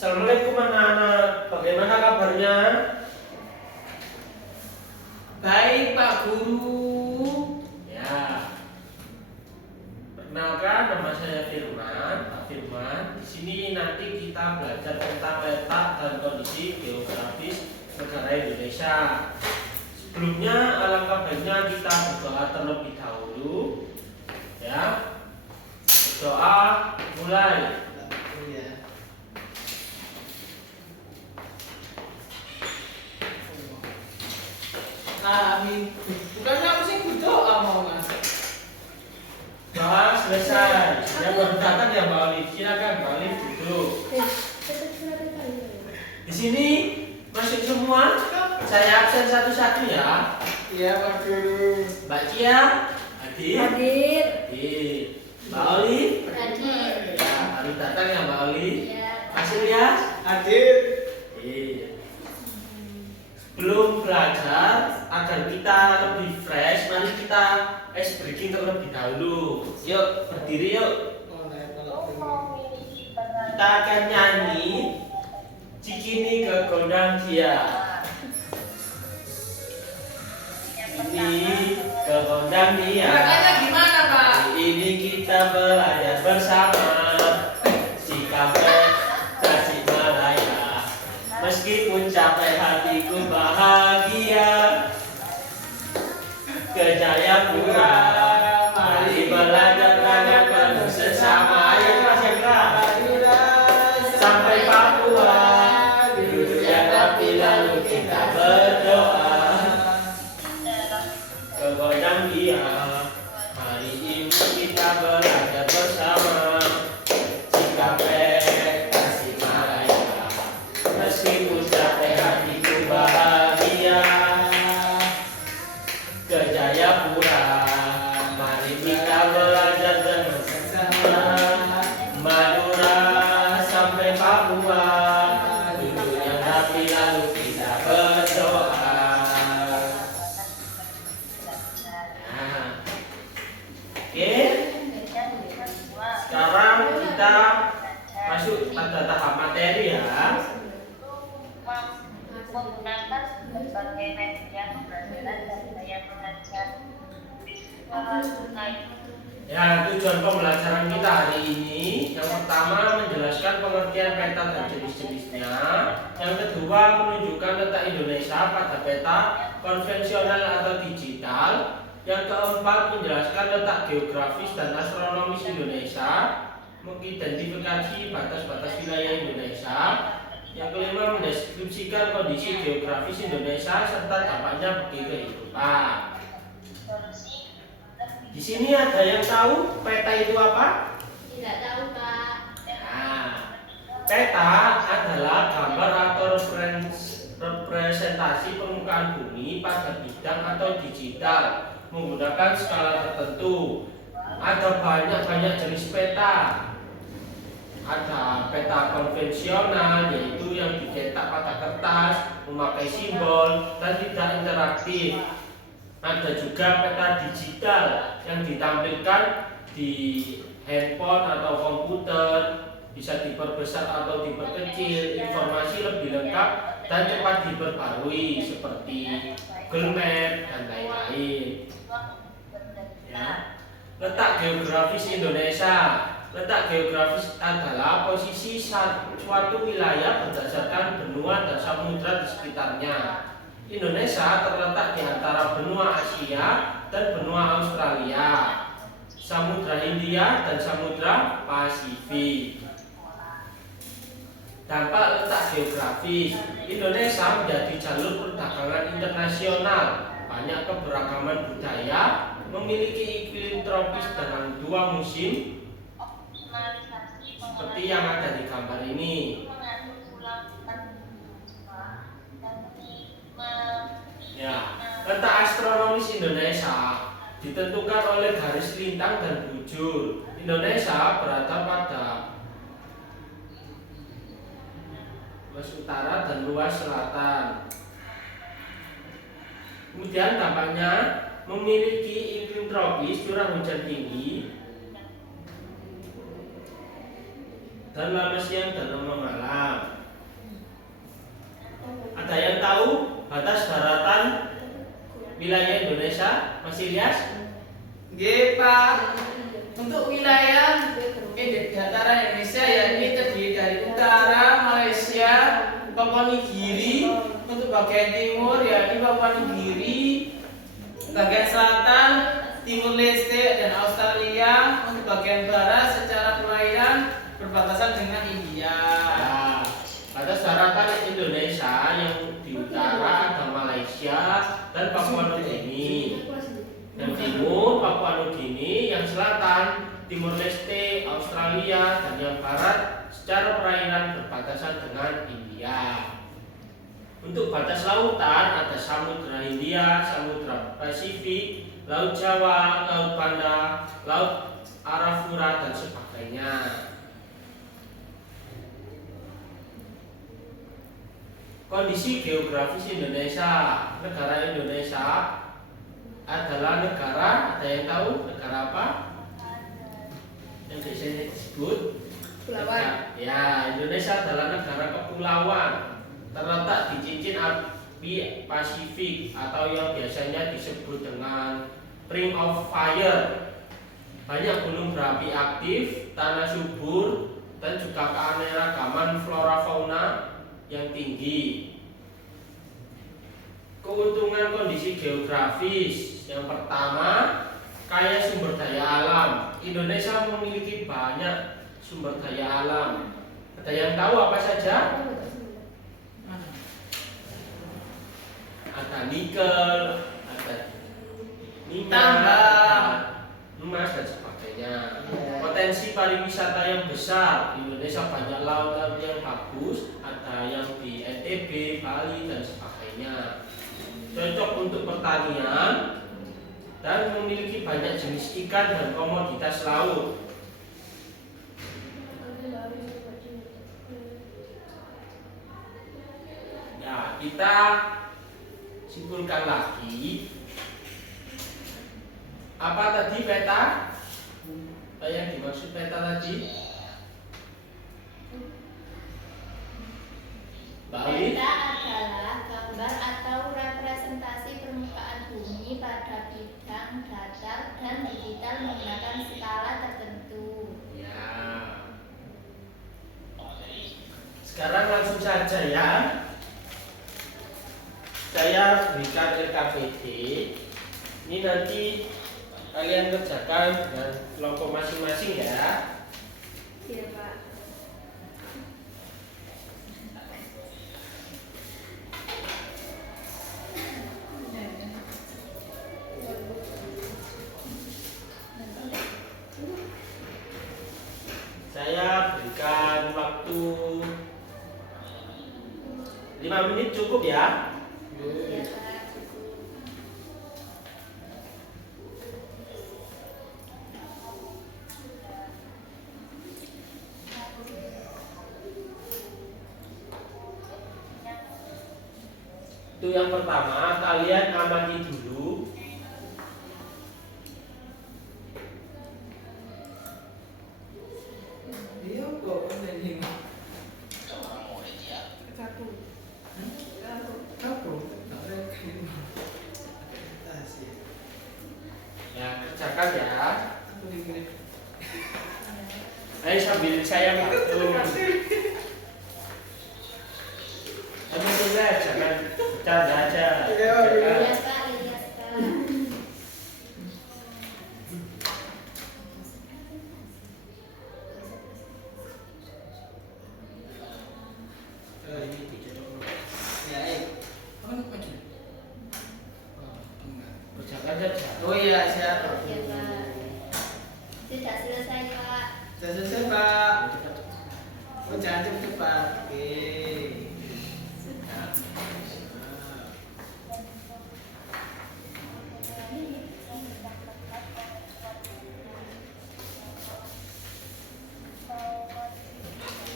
Assalamualaikum anak-anak, bagaimana kabarnya? Baik Pak Guru. Ya, perkenalkan nama saya Firman, Pak Firman. Di sini nanti kita belajar tentang letak dan kondisi geografis negara Indonesia. Sebelumnya, alangkah baiknya kita berdoa terlebih dahulu. Ya, berdoa mulai. Amin. Bukannya aku sih berdoa mau Mas. Doa selesai. Yang baru datang ya Mbak Olive. Silakan Mbak Olive duduk. Di sini masuk semua. Saya absen satu-satu ya. Iya Pak Guru. Mbak Cia, hadir. Hadir. Hadir. Mbak Olive. Hadir. Ya, baru datang ya Mbak Olive. Ya. Mas Ilyas. Hadir. Iya. Belum belajar agar kita lebih fresh, mari kita ice breaking terlebih dahulu. Yuk, berdiri yuk. Kita akan nyanyi Cikini ke gondang dia. Ini ke gondang dia. Gerakannya gimana Pak? Ini kita belajar bersama. Sikap Tasikmalaya. Meskipun capek hatiku bahagia. Ke Jayapura. Mari belajar dengan penuh sesama. Ayo Mas Hendra. Sampai Papua. Duduk yang rapi lalu kita berdoa. Ke gondang dia. Hari ini kita belajar bersama. Sikap Tasikmalaya. Meskipun capek hatiku bahagia. Ke Jayapura. Mari kita belajar dengan sesama. Madura sampai Papua. Duduk yang rapi lalu kita berdoa. Nah, oke. Sekarang kita masuk pada tahap materi ya. Menggunakan berbagai media pembelajaran dan gaya mengajar Ya, tujuan pembelajaran kita hari ini yang pertama menjelaskan pengertian peta dan jenis-jenisnya. Yang kedua menunjukkan letak Indonesia pada peta konvensional atau digital. Yang keempat menjelaskan letak geografis dan astronomis Indonesia, mengidentifikasi batas-batas wilayah Indonesia. Yang kelima mendeskripsikan kondisi geografis Indonesia serta dampaknya bagi kehidupan. Di sini ada yang tahu peta itu apa? Tidak tahu Pak. Nah, peta adalah gambar atau representasi permukaan bumi pada bidang atau digital menggunakan skala tertentu. Ada banyak jenis peta. Ada peta konvensional, yaitu yang dicetak pada kertas, memakai simbol, dan tidak interaktif. Ada juga peta digital yang ditampilkan di handphone atau komputer, bisa diperbesar atau diperkecil, informasi lebih lengkap dan cepat diperbarui seperti Google Map dan lain-lain. Ya. Letak geografis Indonesia. Letak geografis adalah posisi suatu wilayah berdasarkan benua dan samudra di sekitarnya. Indonesia terletak di antara benua Asia dan benua Australia, Samudra Hindia dan Samudra Pasifik. Dampak letak geografis. Indonesia menjadi jalur perdagangan internasional, banyak keberagaman budaya, memiliki iklim tropis dengan 2 musim seperti yang ada di gambar ini. Ya, letak astronomis Indonesia ditentukan oleh garis lintang dan bujur. Indonesia berada pada luas utara dan luas selatan. Kemudian dampaknya memiliki iklim tropis, curah hujan tinggi, dan lama siang dan lama malam. Ada yang tahu batas daratan wilayah Indonesia, Mas Ilyas? Nggih, Pak. Untuk wilayah dataran Indonesia ya ini terdiri dari utara Malaysia, Papua Nugini, untuk bagian timur ya ini Papua Nugini, bagian selatan Timur Leste dan Australia, untuk bagian barat secara perairan berbatasan dengan India. Nah, batas daratan Indonesia yang di utara ada Malaysia dan Papua Nugini. Yang timur Papua Nugini, yang selatan Timur Leste, Australia, dan yang barat secara perairan berbatasan dengan India. Untuk batas lautan ada Samudra Hindia, Samudra Pasifik, Laut Jawa, Laut Banda, Laut Arafura, dan sebagainya. Kondisi geografis Indonesia. Negara Indonesia adalah negara, ada yang tahu negara apa? Yang biasanya disebut Kepulauan. Ya, Indonesia adalah negara kepulauan terletak di cincin api Pasifik atau yang biasanya disebut dengan Ring of Fire. Banyak gunung berapi aktif, tanah subur, dan juga keanekaragaman flora fauna yang tinggi. Keuntungan kondisi geografis. Yang pertama, kaya sumber daya alam. Indonesia memiliki banyak sumber daya alam. Ada yang tahu apa saja? Ada nikel, ada Tambang, emas dan sebagainya. Potensi pariwisata yang besar. Indonesia banyak laut yang bagus, ada yang di NTB, Bali dan sebagainya. Cocok untuk pertanian dan memiliki banyak jenis ikan dan komoditas laut. Ya, kita simpulkan lagi. Apa tadi peta? Apa yang dimaksud peta tadi? Balik. Peta adalah gambar atau representasi permukaan bumi pada bidang datar dan digital menggunakan skala tertentu. Ya. Sekarang langsung saja ya. Saya berikan RKPD. Ini nanti kalian kerjakan dengan kelompok masing-masing ya. Iya, Pak. Saya berikan waktu 5 menit cukup ya. Iya, Pak. Cukup. Itu yang pertama, kalian amati dulu. Iya kok ini. Kaku. Aku. Ya, kerjakan ya. Aku ini. Ayo sambil saya bantu. Sebetulnya jangan bercanda aja. Iya, Kerjakan. Iya, Pak. Iya, Pak. Ini dicocok. Ya, apa nih maju? Kerjakan saja. Oh iya, siap. Iya, Pak. Tidak selesai, Pak. Sudah selesai, Pak. Oh, jangan cepat-cepat. Oke.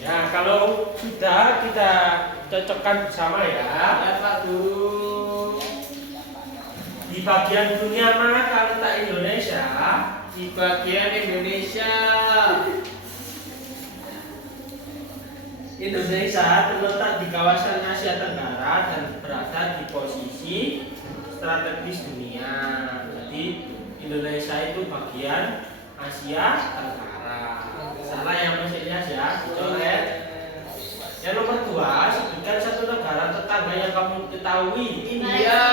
Ya, kalau sudah kita cocokkan bersama ya. Ya, Pak Guru. Di bagian dunia mana letak Indonesia? Di bagian Indonesia. Indonesia terletak di kawasan Asia Tenggara dan berada di posisi strategis dunia. Jadi Indonesia itu bagian Asia Tenggara. Salah yang masih Ilyas ya, coret. Yang nomor 2, sebutkan satu negara tetangga yang kamu ketahui. India.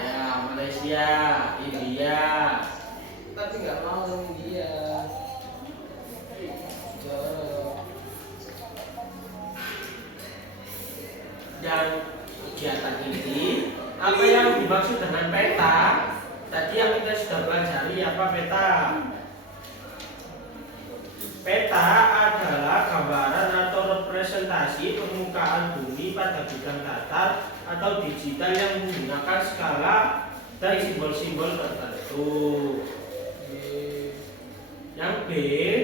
Ya, Malaysia, India. Tapi nggak mau India. Jorok. Yang kegiatan ini, apa yang dimaksud dengan peta? Tadi yang kita sudah pelajari apa peta? Peta adalah gambaran atau representasi permukaan bumi pada bidang datar atau digital yang menggunakan skala dan simbol-simbol tertentu. Yang B,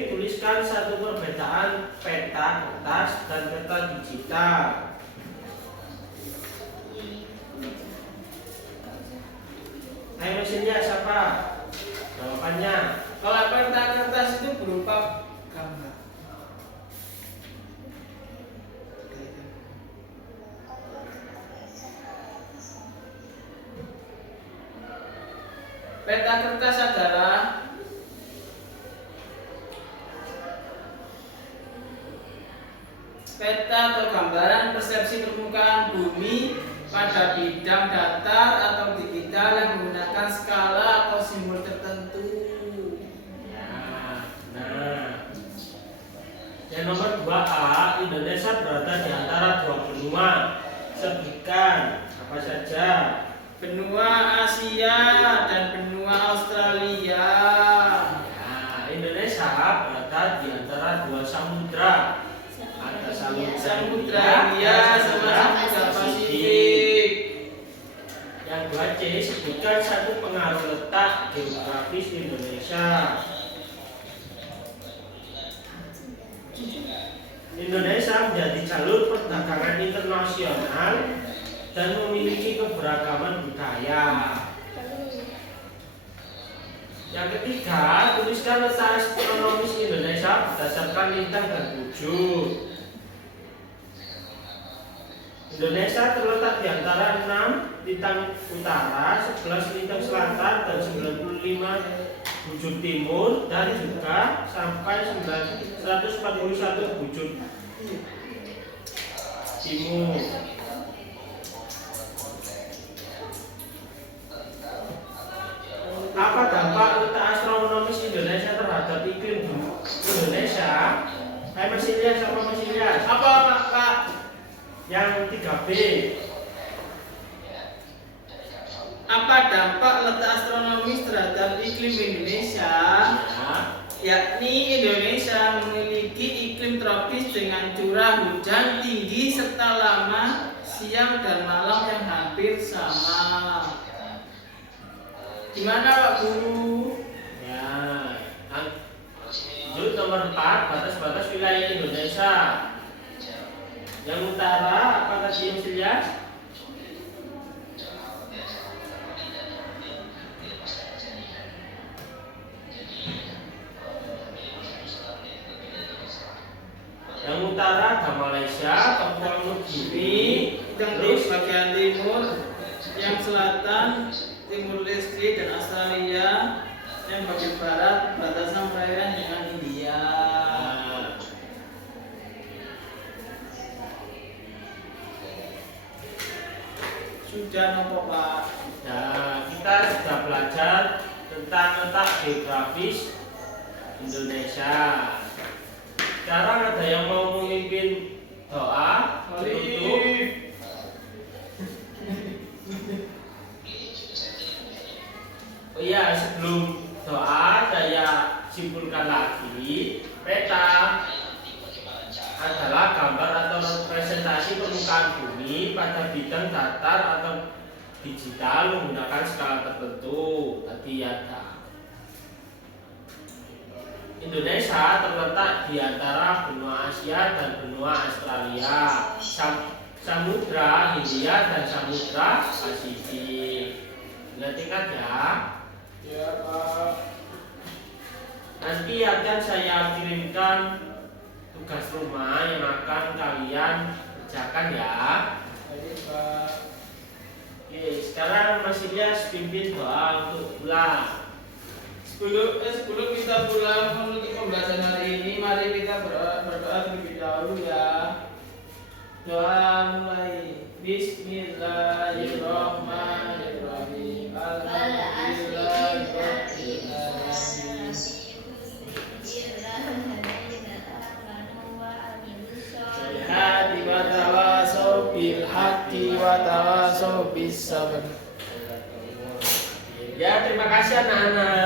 tuliskan satu perbedaan peta kertas dan peta digital. Ayo mesinnya siapa? Jawabannya. Kalau peta kertas itu berupa gambar. Peta kertas adalah peta atau gambaran persepsi permukaan bumi pada bidang datar atau digital yang menggunakan skala atau simbol tertentu. Ya, nah. Yang nomor 2A, Indonesia berada di antara dua benua. Sebutkan apa saja? Benua Asia dan benua Australia. Nah, Indonesia berada di antara dua samudra. Ada Samudra India sama Samudra Pasifik. Yang 2C, sebutkan satu pengaruh letak geografis Indonesia. Indonesia menjadi jalur perdagangan internasional dan memiliki keberagaman budaya. Yang ketiga, tuliskan letak astronomis Indonesia berdasarkan lintang dan bujur. Indonesia terletak di antara 6 lintang utara, 11 lintang selatan, dan 95 bujur timur, dan juga sampai 141 bujur timur. Apa dampak letak astronomis Indonesia terhadap iklim Indonesia? Hai Mas Ilyas, apa Mas Ilyas? Apa Pak? Yang 3B. Apa dampak letak astronomis terhadap iklim Indonesia? Yakni Indonesia memiliki iklim tropis dengan curah hujan tinggi serta lama siang dan malam yang hampir sama. Gimana Pak Guru? Ya. Lanjut nomor 4, batas-batas wilayah Indonesia. Yang utara apa tadi yang dilihat? Yang utara ada Malaysia, Papua Nugini, Yang di bagian timur, yang selatan Timur Leste dan Australia, yang bagian barat batasan perairan dengan India. Sudah nopo Pak? Nah, kita sudah belajar tentang letak geografis Indonesia. Sekarang ada yang mau memimpin doa penutup. Oh iya, sebelum doa saya simpulkan lagi, peta adalah gambar atau representasi permukaan bumi pada bidang datar atau digital menggunakan skala tertentu. Tadi ada Indonesia terletak di antara benua Asia dan benua Australia, Samudra Hindia dan Samudra Pasifik. Ingat ya. Ya Pak. Nanti akan saya kirimkan tugas rumah yang akan kalian kerjakan ya. Baik, Pak. Oke, sekarang Mas Ilyas pimpin doa untuk pulang. Sebelum kita pulang menutup pembelajaran hari ini, mari kita berdoa terlebih dahulu ya. Doa mulai. Bismillahirrahmanirrahim. Hati wa tawasau bil haqqi wa tawasau bis sabr. Ya, terima kasih anak-anak.